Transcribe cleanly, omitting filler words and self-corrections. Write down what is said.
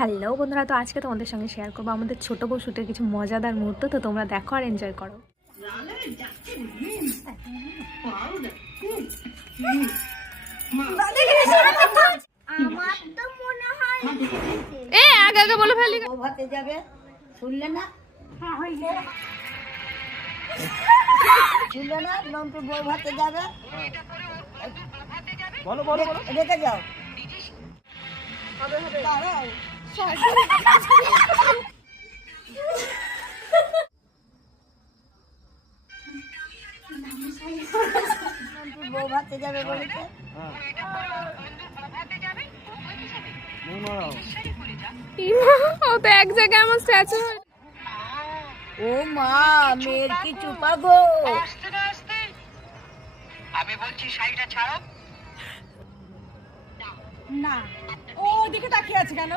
Hello বন্ধুরা, তো আজকে তোমাদের সঙ্গে শেয়ার করবো আমাদের ছোট বউ শুটের কিছু মজাদার মুহূর্ত। তো তোমরা দেখো আর এনজয় করো। এ আগে আগে বলে ফেলি। বউ ভাতে যাবে, শুনলে না? শুনলে না? নন্টু বউ ভাতে যাবে, বলো বলো বলো। রেখে যাও। দাঁড়াও। নন্টু বউ ভাতে যাবে বলেছে। ও তো এক জায়গায় আমার স্ট্যাচু। ও মা, মেয়ের কি চুপা গো। আমি বলছি শাড়িটা ছাড়ো। না, ও ওদিকে তাকিয়ে আছে কেন?